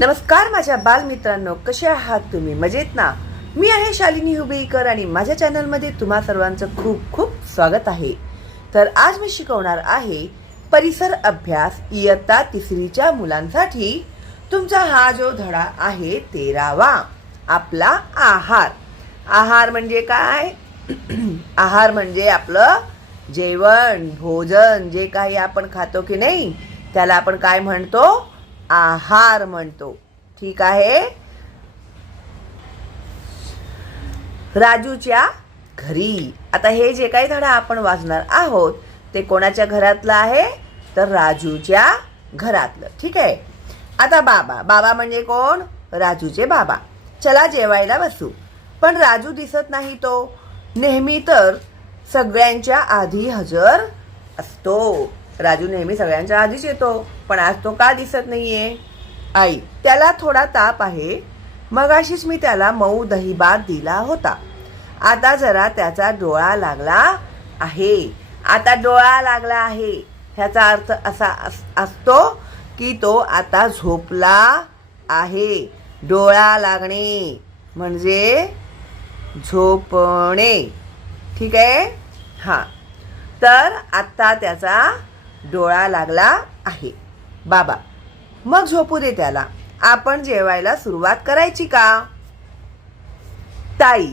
नमस्कार माझ्या बालमित्रांनो, कसे आहात तुम्ही? मजेत ना? मी आहे शालिनी हुबेकर आणि माझ्या चॅनलमध्ये तुम्हा सर्वांचं खूप खूप स्वागत आहे. तर आज मी शिकवणार आहे परिसर अभ्यास इयत्ता तिसरीच्या मुलांसाठी. तुमचा हा जो धडा आहे 13वा, आपला आहार. आहार म्हणजे काय? आहार म्हणजे आपलं जेवण, भोजन, जे काही आपण खातो की नाही त्याला आपण काय म्हणतो? आहार म्हणतो. ठीक आहे. राजूच्या घरी. आता हे जे काही धडा आपण वाचणार आहोत ते कोणाच्या घरातलं आहे? तर राजूच्या घरातलं. ठीक आहे. आता बाबा म्हणजे कोण? राजूचे बाबा. चला जेवायला बसू. पण राजू दिसत नाही. तो नेहमी तर सगळ्यांच्या आधी हजर असतो. राजू नेहमी सगळ्यांच्या आधीच येतो, पण आज तो का दिसत नाहीये? आई, त्याला थोडा ताप आहे. मगाशीच मी त्याला मऊ दही भात दिला होता. आता जरा त्याचा डोळा लागला आहे. आता डोळा लागला आहे ह्याचा अर्थ असा असतो की तो आता झोपला आहे. डोळा लागणे म्हणजे झोपणे. ठीक आहे. हा, तर आता त्याचा डोळा लागला आहे. बाबा, मग झोपू दे त्याला. आपण जेवायला सुरुवात करायची का? ताई,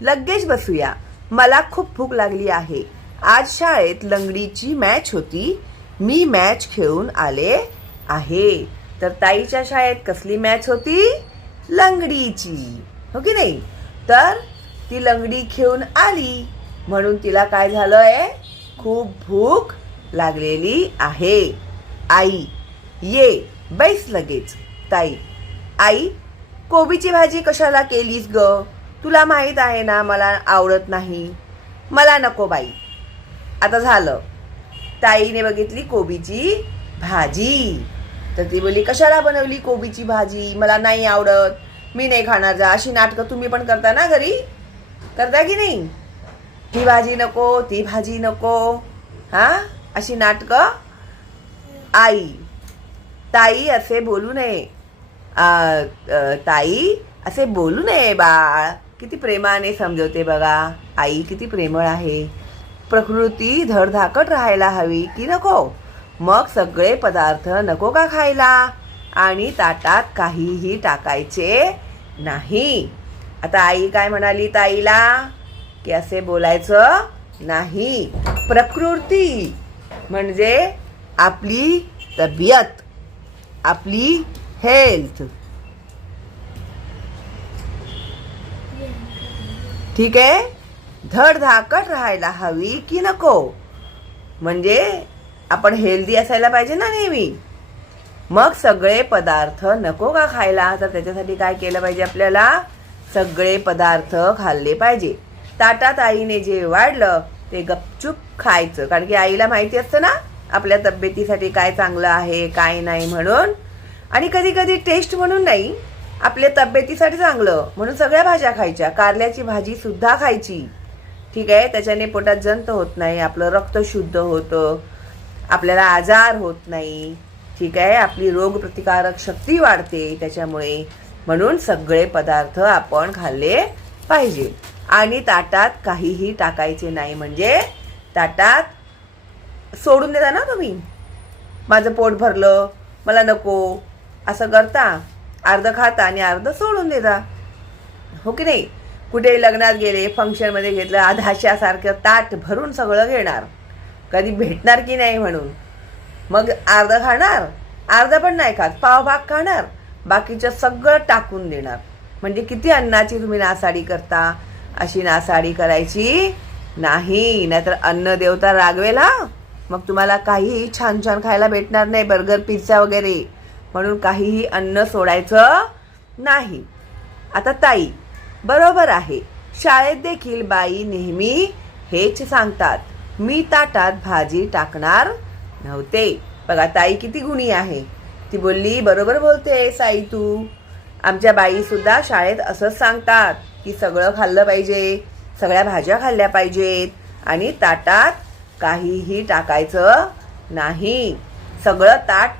लगेच बसूया. मला खूप भूक लागली आहे. आज शाळेत लंगडीची मॅच होती. मी मॅच खेळून आले आहे. तर ताईच्या शाळेत कसली मॅच होती? लंगडीची. हो की नाही? तर ती लंगडी खेळून आली म्हणून तिला काय झालंय? खूप भूक लागलेली आहे. आई, ये बैस लगेच. ताई, आई, कोबीची भाजी कशाला केलीस ग? तुला माहित आहे ना मला आवडत नाही. मला नको बाई. आता झालं. ताईने बघितली कोबीची भाजी, तर ती बोलली कशाला बनवली कोबीची भाजी? मला नाही आवडत, मी नाही खाणार. जा. अशी नाटकं तुम्ही पण करता ना घरी? करता की नाही? ही भाजी नको, ती भाजी नको, हा, अशी नाटकं. आई, ताई असे बोलू नये. ताई असे बोलू नये बाळ. किती प्रेमाने समजवते बघा. आई किती प्रेमळ आहे. प्रकृती धडधाकट राहायला हवी की नको? मग सगळे पदार्थ नको का खायला? आणि ताटात काहीही टाकायचे नाही. आता आई काय म्हणाली ताईला? की असे बोलायचं नाही. प्रकृती म्हणजे आपली तब्येत, आपली हेल्थ. ठीक आहे. धडधाकट राहायला हवी की नको? म्हणजे आपण हेल्दी असायला पाहिजे ना नेहमी. मग सगळे पदार्थ नको का खायला? तर त्याच्यासाठी काय केलं पाहिजे? आपल्याला सगळे पदार्थ खाल्ले पाहिजे. ताटात आईने जे वाढलं ते गपचूप खायचं, कारण की आईला माहिती असतं ना आपल्या तब्येतीसाठी काय चांगलं आहे काय नाही म्हणून. आणि कधी कधी टेस्ट म्हणून नाही, आपल्या तब्येतीसाठी चांगलं म्हणून सगळ्या भाज्या खायच्या. कारल्याची भाजी सुद्धा खायची. ठीक आहे. त्याच्याने पोटात जंत होत नाही, आपलं रक्त शुद्ध होतं, आपल्याला आजार होत नाही. ठीक आहे. आपली रोगप्रतिकारक शक्ती वाढते त्याच्यामुळे. म्हणून सगळे पदार्थ आपण खाल्ले पाहिजे. आणि ताटात काहीही टाकायचे नाही. म्हणजे ताटात सोडून देता ना तुम्ही. माझं पोट भरलं, मला नको, असं करता. अर्ध खाता आणि अर्ध सोडून देता. हो की नाही? कुठे लग्नात गेले, फंक्शनमध्ये घेतलं, आधाशासारखं ताट भरून सगळं घेणार. कधी भेटणार की नाही म्हणून. मग अर्ध खाणार, अर्ध पण नाही खात, पावभाग खाणार, बाकीचं सगळं टाकून देणार. म्हणजे किती अन्नाची तुम्ही नासाडी करता. अशी नासाडी करायची नाही, नाहीतर अन्न देवता रागवेल. हा, मग तुम्हाला काहीही छान छान खायला भेटणार नाही, बर्गर पिझ्झा वगैरे. म्हणून काहीही अन्न सोडायचं नाही. आता ताई, बरोबर आहे. शाळेत देखील बाई नेहमी हेच सांगतात. मी ताटात भाजी टाकणार नव्हते. बघा ताई किती गुणी आहे. ती बोलली बरोबर बोलते साई तू. आमच्या बाई सुद्धा शाळेत असंच सांगतात की सगळं खाल्लं पाहिजे, सगळ्या भाज्या खाल्ल्या पाहिजेत आणि ताटात काहीही टाकायचं नाही. सगळं ताट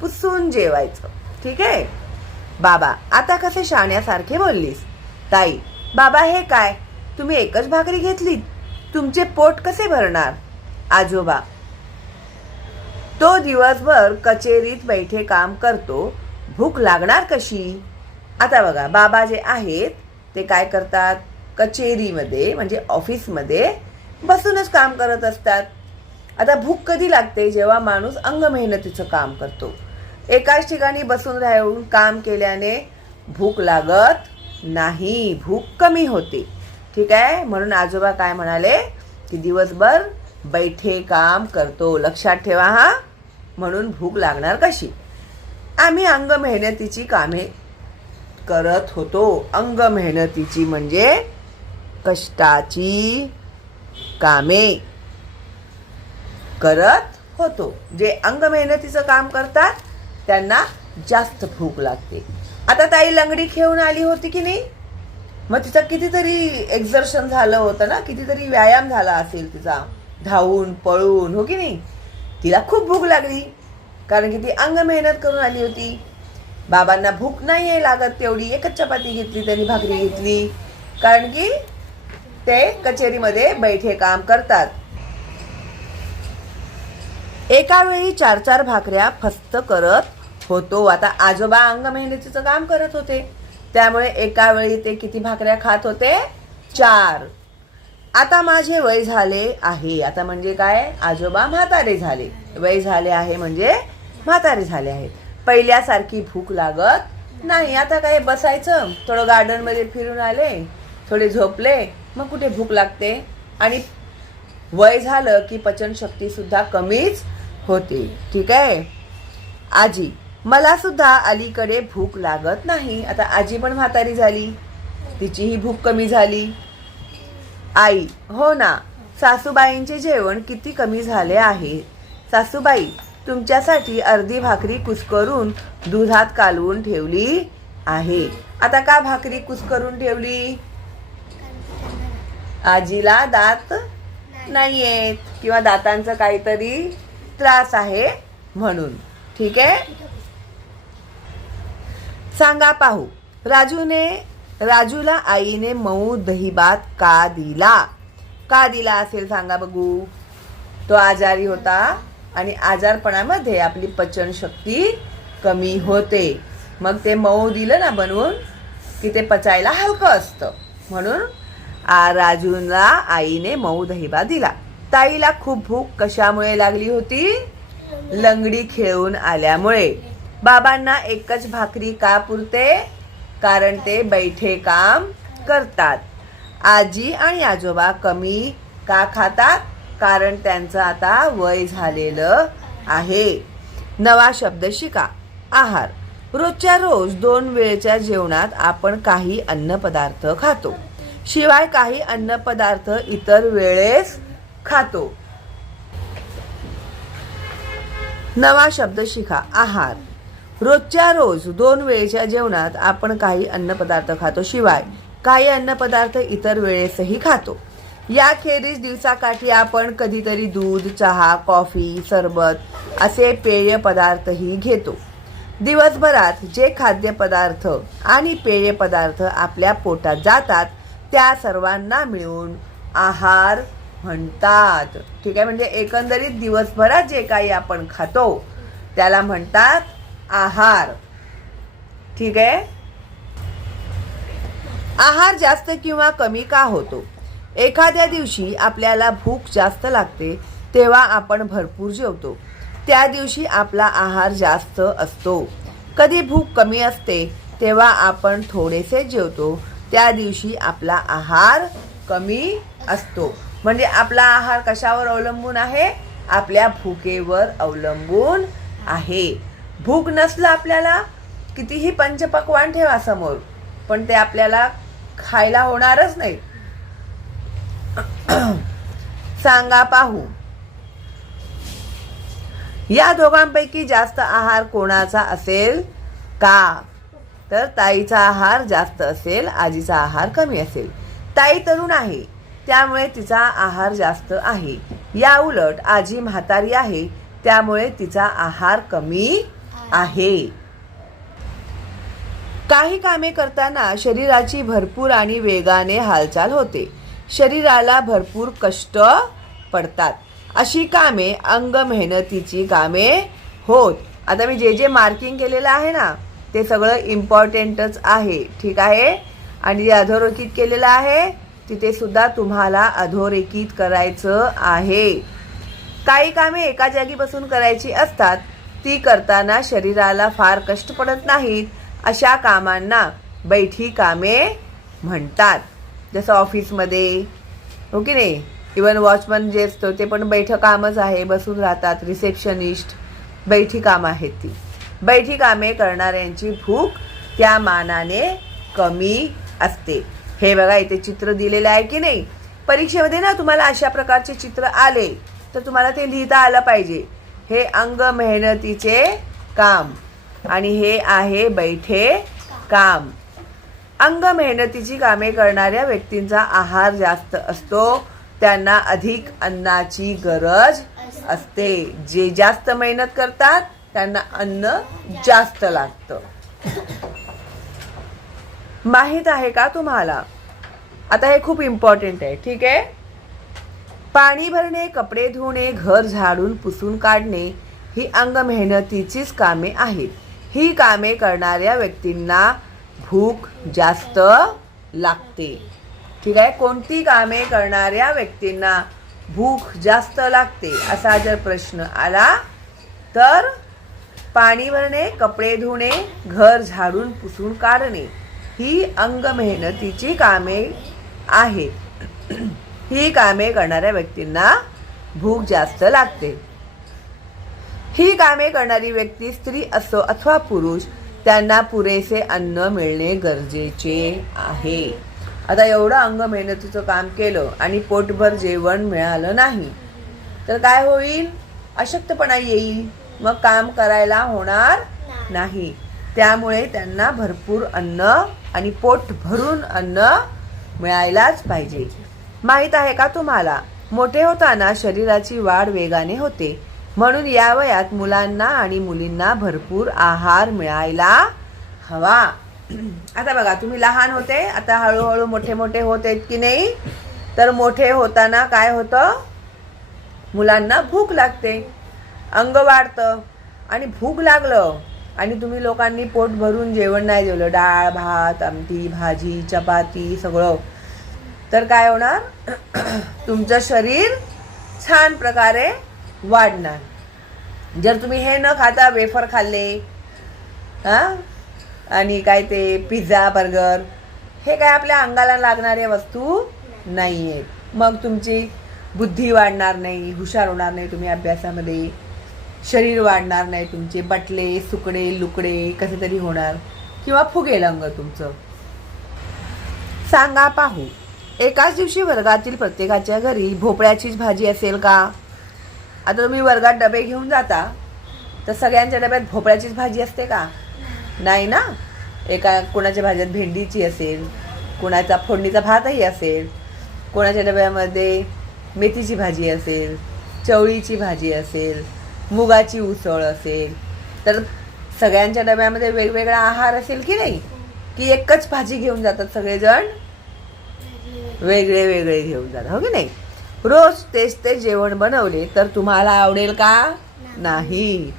पुसून जेवायचं. ठीक आहे. बाबा, आता कसे शाण्यासारखे बोललीस. ताई, बाबा हे काय, तुम्ही एकच भाकरी घेतलीत, तुमचे पोट कसे भरणार. आजोबा, तो दिवसभर कचेरीत बैठे काम करतो, भूक लागणार कशी. आता बघा, बाबा जे आहेत ते काय करतात, कचेरीमध्ये म्हणजे ऑफिसमध्ये बसूनच काम करत असतात. आता भूक कधी लागते, जेव्हा माणूस अंग मेहनतीचं काम करतो. एकाच ठिकाणी बसून राहून काम केल्याने भूक लागत नाही, भूक कमी होते. ठीक आहे, म्हणून आजोबा काय म्हणाले की दिवसभर बैठे काम करतो, लक्षात ठेवा हा. म्हणून भूक लागणार कशी. आम्ही अंग मेहनतीची कामे करत होतो. अंग मेहनतीची म्हणजे कष्टाची कामे करत होतो. जे अंग मेहनतीचं काम करतात त्यांना जास्त भूक लागते. आता ताई लंगडी खेळून आली होती की नाही, मग तिचं कितीतरी एक्झर्शन झालं होतं ना, कितीतरी व्यायाम झाला असेल तिचा, धावून पळून, हो की नाही. तिला खूप भूक लागली कारण की ती अंग मेहनत करून आली होती. बाबांना भूक नाही आहे लागत तेवढी, एकच चपाती घेतली, त्यांनी भाकरी घेतली, कारण की ते कचेरीमध्ये बैठे काम करतात. एका वेळी 4-4 भाकऱ्या फस्त करत होतो. आता आजोबा अंग मेहनतीचं काम करत होते, त्यामुळे एका वेळी ते किती भाकऱ्या खात होते, 4. आता माझे वय झाले आहे. आता म्हणजे काय, आजोबा म्हातारे झाले. वय झाले आहे म्हणजे म्हातारे झाले आहेत. पहिल्यासारखी भूक लागत नाही. आता काय बसायचं, थोडं गार्डनमध्ये फिरून आले, थोडे झोपले, मग कुठे भूक लागते. आणि वय झालं की पचनशक्ती सुद्धा कमीच होते. ठीक आहे. आजी, मला सुद्धा अलीकडे भूक लागत नाही. आता आजी पण म्हातारी झाली, तिचीही भूक कमी झाली. आई, हो ना, सासूबाईंचे जेवण किती कमी झाले आहे. सासूबाई, तुमच्यासाठी अर्धी भाकरी कुस्करून दुधात कालवून ठेवली आहे. आता का भाकरी कुस्करून ठेवली, आजीला दात नाहीयेत किंवा दातांचा काहीतरी त्रास आहे म्हणून. ठीक आहे. सांगा पाहू, राजूला आईने मऊ दहीभात का दिला असेल, सांगा बघू. तो आजारी होता आणि आजारपणामध्ये आपली पचनशक्ती कमी होते. मग ते मऊ दिलं ना बनवून की ते पचायला हलकं असतं, म्हणून राजूला आईने मऊ दहीभात दिला. ताईला खूप भूक कशामुळे लागली होती, लंगडी खेळून आल्यामुळे. बाबांना एकच भाकरी का पुरते, कारण ते बैठे काम करतात. आजी आणि आजोबा कमी का खातात, कारण त्यांचं आता वय झालेलं आहे. नवा शब्द शिका. आहार. रोजच्या रोज 2 वेळच्या जेवणात आपण काही अन्नपदार्थ खातो, शिवाय काही अन्नपदार्थ इतर वेळेस खातो. नवा शब्द शिका. आहार. रोजच्या रोज 2 वेळच्या जेवणात आपण काही अन्नपदार्थ खातो, शिवाय काही अन्नपदार्थ इतर वेळेसही खातो. याखेरीज दिवसाकाठी आपण कधीतरी दूध, चहा, कॉफी, सरबत असे पेय पदार्थही घेतो. दिवसभरात जे खाद्यपदार्थ आणि पेय पदार्थ आपल्या पोटात जातात त्या सर्वांना मिळून आहार म्हणतात. ठीक आहे, म्हणजे एकंदरीत दिवसभरात जे काही आपण खातो त्याला म्हणतात आहार. ठीक आहे. आहार जास्त किंवा कमी का होतो. एखाद्या दिवशी आपल्याला भूक जास्त लागते तेव्हा आपण भरपूर जेवतो, त्या दिवशी आपला आहार जास्त असतो. कधी भूक कमी असते तेव्हा आपण थोडेसे जेवतो, त्या दिवशी आपला आहार कमी असतो. म्हणजे आपला आहार कशावर अवलंबून आहे, आपल्या भुकेवर अवलंबून आहे. भूक नसलं आपल्याला कितीही पंचपक्वान्न ठेवा समोर, पण ते आपल्याला खायला होणारच नाही. सांगा पाहू, या दोघांपैकी जास्त आहार कोणाचा असेल का. तर ताईचा आहार जास्त असेल, आजीचा आहार कमी असेल. ताई तरुण आहे त्यामुळे तिचा आहार जास्त आहे. या उलट आजी म्हातारी आहे त्यामुळे तिचा आहार कमी आहे. काही कामे करताना शरीराची भरपूर आणि वेगाने हालचाल होते. शरीराला भरपूर कष्ट पडतात. अशी कामे अंग मेहनतीची कामे होत. आता मी जे जे मार्किंग केलेलं आहे ना ते सगळं इम्पॉर्टंटच आहे. ठीक आहे. आणि जे अधोरेखित केलेलं आहे तिथे सुद्धा तुम्हाला अधोरेखित करायचं आहे. काही कामे एका जागी बसून करायची असतात. ती करताना शरीराला फार कष्ट पडत नाहीत. अशा कामांना बैठी कामे म्हणतात. जसं ऑफिसमध्ये हो की नाही. इवन वॉचमन जे असतो ते पण बैठं कामच आहे, बसून राहतात. रिसेप्शनिस्ट बैठी कामं आहेत ती. बैठी कामे करणाऱ्यांची भूक त्या मानाने कमी असते. हे बघा इथे चित्र दिलेलं आहे की नाही. परीक्षेमध्ये ना तुम्हाला अशा प्रकारचे चित्र आले तर तुम्हाला ते लिहिता आलं पाहिजे. हे अंग मेहनतीचे काम आणि हे आहे बैठे काम. अंग मेहनतीची कामे करणाऱ्या व्यक्तींचा आहार जास्त असतो. त्यांना अधिक अन्नाची गरज असते. जे जास्त मेहनत करतात त्यांना अन्न जास्त लागतं. माहित आहे का तुम्हाला. आता हे खूप इम्पॉर्टंट आहे. ठीक आहे. पाणी भरणे, कपडे धुणे, घर झाडून पुसून काढणे ही अंग मेहनतीचीच कामे आहेत. ही कामे करणाऱ्या व्यक्तींना भूक जास्त लागते. ठीक आहे. कोणती कामे करणाऱ्या व्यक्तींना भूक जास्त लागते असा जर प्रश्न आला तर पाणी भरणे, कपडे धुणे, घर झाडून पुसून काढणे ही अंग मेहनतीची कामे आहेत. ही कामे करणाऱ्या व्यक्तींना भूक जास्त लागते. ही कामे करणारी व्यक्ती स्त्री असो अथवा पुरुष त्यांना पुरेसे अन्न मिळणे गरजेचे आहे. आता एवढं अंग मेहनतीचं काम केलं आणि पोटभर जेवण मिळालं नाही तर काय होईल. अशक्तपणा येईल. मग काम करायला होणार नाही. त्यामुळे त्यांना भरपूर अन्न आणि पोट भरून अन्न मिळायलाच पाहिजे. माहीत आहे का तुम्हाला. मोठे होताना शरीराची वाढ वेगाने होते. म्हणून या वयात मुलांना आणि मुलींना भरपूर आहार मिळायला हवा. आता बघा तुम्ही लहान होते, आता हळूहळू मोठे मोठे होत आहेत की नाही. तर मोठे होताना काय होतं, मुलांना भूक लागते, अंग वाढतं. आणि भूक लागलं आणि तुम्ही लोकांनी पोट भरून जेवण नाही जेवलं, डाळ भात आमटी भाजी चपाती सगळं, तर काय होणार, तुमचं शरीर छान प्रकारे वाढणार. जर तुम्ही हे न खाता वेफर खाल्ले आणि काय ते पिझ्झा बर्गर, हे काय आपल्या अंगाला लागणाऱ्या वस्तू नाही आहेत. मग तुमची बुद्धी वाढणार नाही, हुशार होणार नाही तुम्ही अभ्यासामध्ये, शरीर वाढणार नाही तुमचे, बटले सुकडे लुकडे कसे तरी होणार किंवा फुगेल अंग तुमचं. सांगा पाहू, एकाच दिवशी वर्गातील प्रत्येकाच्या घरी भोपळ्याचीच भाजी असेल का? आता तुम्ही वर्गात डबे घेऊन जाता तर सगळ्यांच्या डब्यात भोपळ्याचीच भाजी असते का? नाही ना. कोणाच्या भाज्यात भेंडीची असेल, कोणाचा फोडणीचा भातही असेल, कोणाच्या डब्यामध्ये मेथीची भाजी असेल, चवळीची भाजी असेल, मुगाची उसळ असेल. तर सगळ्यांच्या डब्यामध्ये वेगवेगळा आहार असेल की नाही, की एकच भाजी घेऊन जातात सगळेजण, वेगळे वेगळे घेऊन जातात, हो की नाही. रोज तेच ते जेवण बनवले तर तुम्हाला आवडेल का? नाही.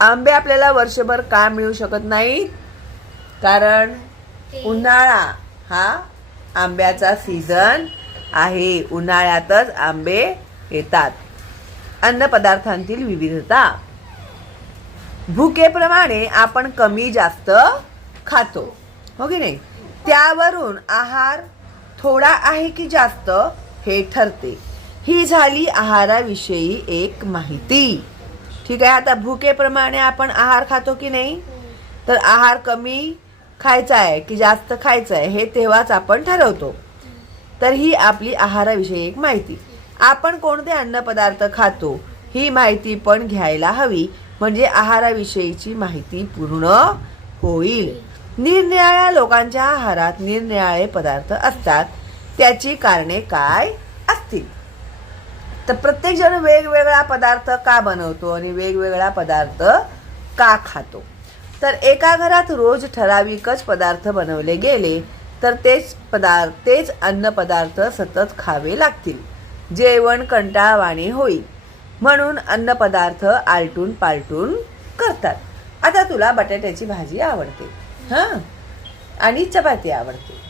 आंबे आपल्याला वर्षभर का मिळू शकत नाही? कारण उन्हाळा हा आंब्याचा सीझन आहे. उन्हाळ्यातच आंबे येतात. अन्न पदार्थांतील विविधता. भुकेप्रमाणे आपण कमी जास्त खातो, हो की नाही. त्यावरून आहार थोडा आहे की जास्त हे ठरते. ही झाली आहाराविषयी एक माहिती. ठीक आहे. आता भुकेप्रमाणे आपण आहार खातो की नाही, तर आहार कमी खायचा आहे की जास्त खायचा आहे हे तेव्हाच आपण ठरवतो. तर ही आपली आहाराविषयी एक माहिती. आपण कोणते अन्नपदार्थ खातो ही माहिती पण घ्यायला हवी, म्हणजे आहाराविषयीची माहिती पूर्ण होईल. निरनिराळ्या लोकांच्या आहारात निरनिराळे पदार्थ असतात. त्याची कारणे काय असतील? तर प्रत्येक जण वेगवेगळा पदार्थ का बनवतो आणि वेगवेगळा पदार्थ का खातो? तर एका घरात रोज ठराविकच पदार्थ बनवले गेले तर तेच अन्न पदार्थ सतत खावे लागतील. जेवण कंटाळवाणे होईल. म्हणून अन्न पदार्थ आलटून पालटून करतात. आता तुला बटाट्याची भाजी आवडते हां आणि चपाती आवडते.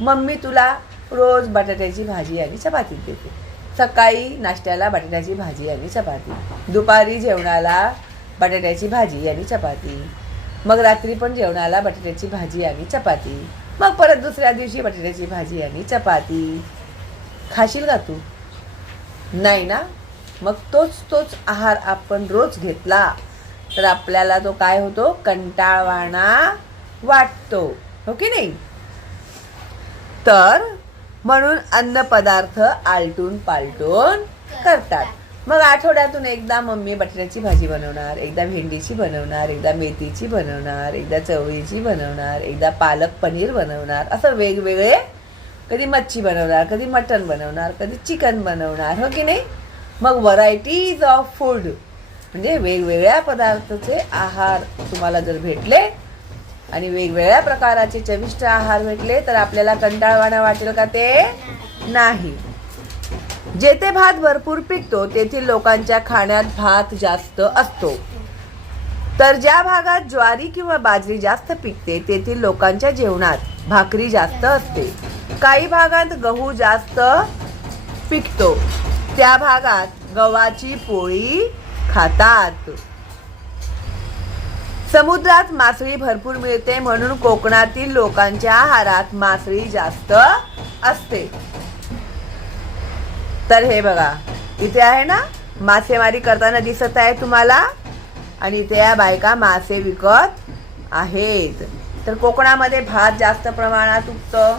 मम्मी तुला रोज बटाट्याची भाजी आणि चपाती देते. सकाळी नाश्त्याला बटाट्याची भाजी आणि चपाती, दुपारी जेवणाला बटाट्याची भाजी आणि चपाती, मग रात्री पण जेवणाला बटाट्याची भाजी आणि चपाती, मग परत दुसऱ्या दिवशी बटाट्याची भाजी आणि चपाती. खाशील का तू? नाही ना. मग तोच आहार आपण रोज घेतला तर आपल्याला तो काय होतो? कंटाळवाणा वाटतो, हो की नाही? तर म्हणून अन्न पदार्थ आलटून पालटून करतात. मग आठवड्यातून एकदा मम्मी बटाट्याची भाजी बनवणार, एकदा भेंडीची बनवणार, एकदा मेथीची बनवणार, एकदा चवळीची बनवणार, एकदा पालक पनीर बनवणार, असं वेगवेगळे. कधी मच्छी बनवणार, कधी मटण बनवणार, कधी चिकन बनवणार, हो की नाही? मग व्हरायटीज ऑफ फूड म्हणजे वेगवेगळ्या पदार्थाचे आहार तुम्हाला जर भेटले आणि वेगवेगळ्या प्रकाराचे चविष्ट आहार भेटले तर आपल्याला कंटाळवाणा वाटेल का? ते नाही. जेथे भात भरपूर पिकतो तेथील लोकांच्या खाण्यात भात जास्त असतो. तर ज्या भागात ज्वारी किंवा बाजरी जास्त पिकते तेथील लोकांच्या जेवणात भाकरी जास्त असते. काही भागात गहू जास्त पिकतो, त्या भागात गव्हाची पोळी खातात. समुद्रात मासळी भरपूर मिळते म्हणून कोकणातील लोकांच्या आहारात मासळी जास्त असते. तर हे बघा, इथे आहे ना, मासेमारी करताना दिसत आहे तुम्हाला आणि इथे या बायका मासे विकत आहेत. तर कोकणामध्ये भात जास्त प्रमाणात उगतं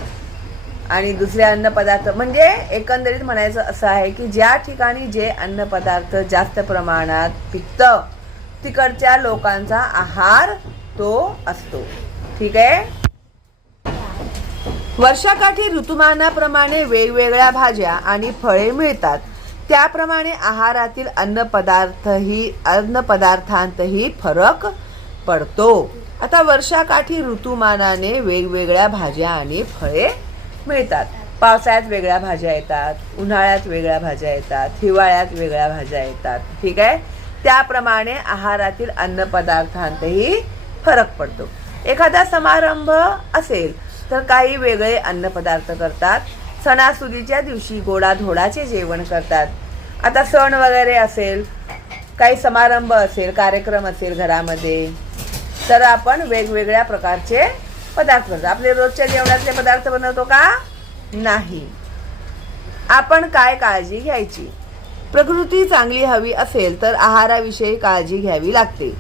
आणि दुसरे अन्नपदार्थ म्हणजे एकंदरीत म्हणायचं असं आहे की ज्या ठिकाणी जे अन्नपदार्थ जास्त प्रमाणात पिकतं तिकडच्या लोकांचा आहार तो असतो. ठीक आहे. वर्षाकाठी ऋतुमानाप्रमाणे वेगवेगळ्या भाज्या आणि फळे मिळतात. त्याप्रमाणे आहारातील अन्नपदार्थांतही फरक पडतो. आता वर्षाकाठी ऋतुमानाने वेगवेगळ्या भाज्या आणि फळे मिळतात. पावसाळ्यात वेगळ्या भाज्या येतात, उन्हाळ्यात वेगळ्या भाज्या येतात, हिवाळ्यात वेगळ्या भाज्या येतात. ठीक आहे. त्याप्रमाणे आहारातील अन्नपदार्थांतही फरक पडतो. एखादा समारंभ असेल तर काही वेगळे अन्नपदार्थ करतात. सणासुदीच्या दिवशी गोडाधोडाचे जेवण करतात. आता सण वगैरे असेल, काही समारंभ असेल, कार्यक्रम असेल घरामध्ये तर आपण वेगवेगळ्या प्रकारचे पदार्थ बनवतो. आपले रोजच्या जेवणातले पदार्थ बनवतो का? नाही. आपण काय काळजी घ्यायची? प्रकृती चांगली हवी असेल तर आहाराविषयी काळजी घ्यावी लागते.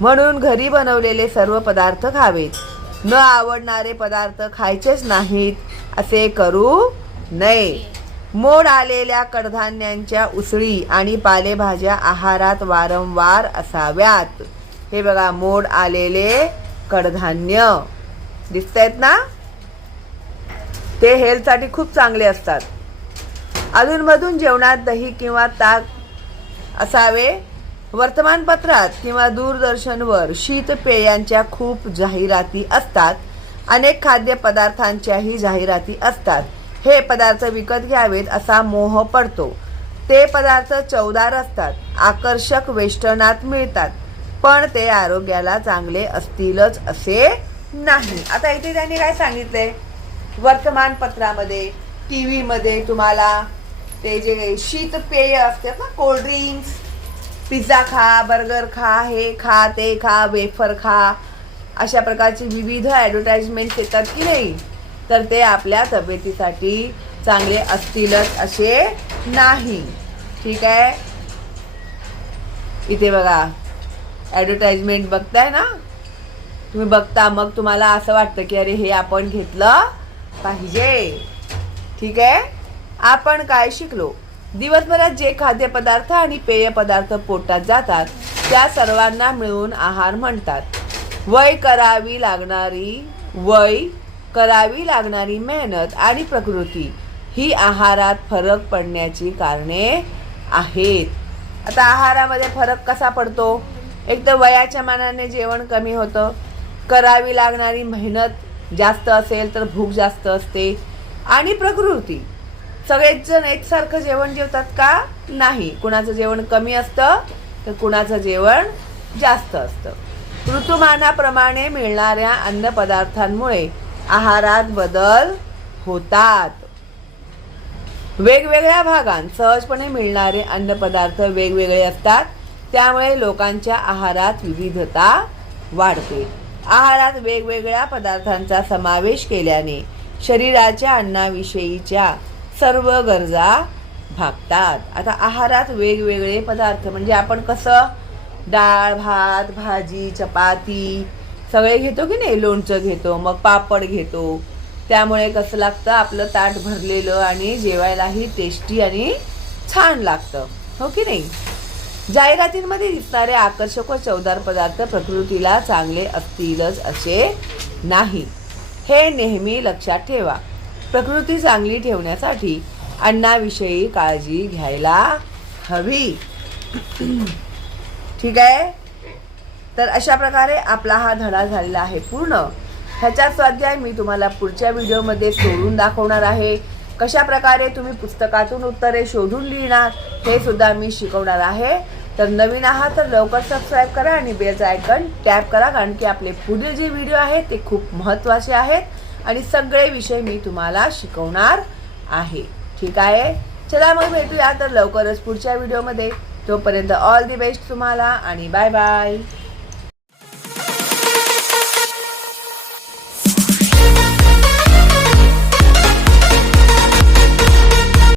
म्हणून घरी बनवलेले सर्व पदार्थ खावेत. न आवडणारे पदार्थ खायचेच नाहीत असे करू नये. मोड आलेल्या कडधान्यांच्या उसळी आणि पालेभाज्या आहारात वारंवार असाव्यात. हे बघा, मोड आलेले कडधान्य दिसत आहेत ना, ते हेल्थसाठी खूप चांगले असतात. अधूनमधून जेवणात दही किंवा ताक असावे. वर्तमानपत्रात किंवा दूरदर्शनवर शीतपेयांच्या खूप जाहिराती असतात. अनेक खाद्यपदार्थांच्याही जाहिराती असतात. हे पदार्थ विकत घ्यावेत असा मोह पडतो. ते पदार्थ चवदार असतात, आकर्षक वेष्टनात मिळतात, पण ते आरोग्याला चांगले असतीलच असे नाही. आता इथे त्यांनी काय सांगितलंय? वर्तमानपत्रामध्ये, टी व्हीमध्ये तुम्हाला ते जे शीतपेय असतात ना, कोल्ड्रिंक्स, पिझ्झा खा, बर्गर खा, हे खा, ते खा, वेफर खा, अशा प्रकारचे विविध ॲडव्हर्टाइजमेंट येतात की नाही, तर ते आपल्या तब्येतीसाठी चांगले असतीलच असे नाही. ठीक आहे. इथे बघा, ॲडव्हर्टाइजमेंट बघताय ना तुम्ही, बघता मग तुम्हाला असं वाटतं की अरे हे आपण घेतलं पाहिजे. ठीक आहे. आपण काय शिकलो? दिवसभरात जे खाद्यपदार्थ आणि पेय पदार्थ पोटात जातात त्या सर्वांना मिळून आहार म्हणतात. वय करावी लागणारी मेहनत आणि प्रकृती ही आहारात फरक पडण्याची कारणे आहेत. आता आहारामध्ये फरक कसा पडतो? एक तर वयाच्या मानाने जेवण कमी होतं, करावी लागणारी मेहनत जास्त असेल तर भूक जास्त असते, आणि प्रकृती सगळेच जण एकसारखं जेवण जेवतात का? नाही. कुणाचं जेवण कमी असतं तर कुणाचं जेवण जास्त असतं. ऋतुमानाप्रमाणे मिळणाऱ्या अन्नपदार्थांमुळे आहारात बदल होतात. वेगवेगळ्या भागांत सहजपणे मिळणारे अन्नपदार्थ वेगवेगळे असतात, त्यामुळे लोकांच्या आहारात विविधता वाढते. आहारात वेगवेगळ्या पदार्थांचा समावेश केल्याने शरीराच्या अन्नाविषयीच्या सर्व गरजा भागतात. आता आहारात वेगवेगळे पदार्थ म्हणजे आपण कसं डाळ, भात, भाजी, चपाती सगळे घेतो की नाही, लोणचं घेतो, मग पापड घेतो, त्यामुळे कसं लागतं, आपलं ताट भरलेलं आणि जेवायलाही टेस्टी आणि छान लागतं, हो की नाही. जाहिरातींमध्ये दिसणारे आकर्षक व चवदार पदार्थ प्रकृतीला चांगले असतीलच असे नाही, हे नेहमी लक्षात ठेवा. प्रकृती चांगली ठेवण्यासाठी अन्नाविषयी काळजी घ्यायला हवी. ठीक आहे. तर अशा प्रकारे आपला हा धडा झालेला आहे पूर्ण. ह्याचा स्वाध्याय मी तुम्हाला पुढच्या व्हिडिओमध्ये सोडून दाखवणार आहे. कशा प्रकारे तुम्ही पुस्तकातून उत्तरे शोधून लिहिणार हे सुद्धा मी शिकवणार आहे. तर नवीन आहात तर लवकर सबस्क्राईब करा आणि बेलचं आयकॉन टॅप करा, कारण की आपले पुढील जे व्हिडिओ आहेत ते खूप महत्त्वाचे आहेत आणि सगळे विषय मी तुम्हाला शिकवणार आहे. ठीक आहे. चला मग भेटूया तर लवकरच पुढच्या व्हिडिओमध्ये. तोपर्यंत ऑल दी बेस्ट तुम्हाला आणि बाय बाय.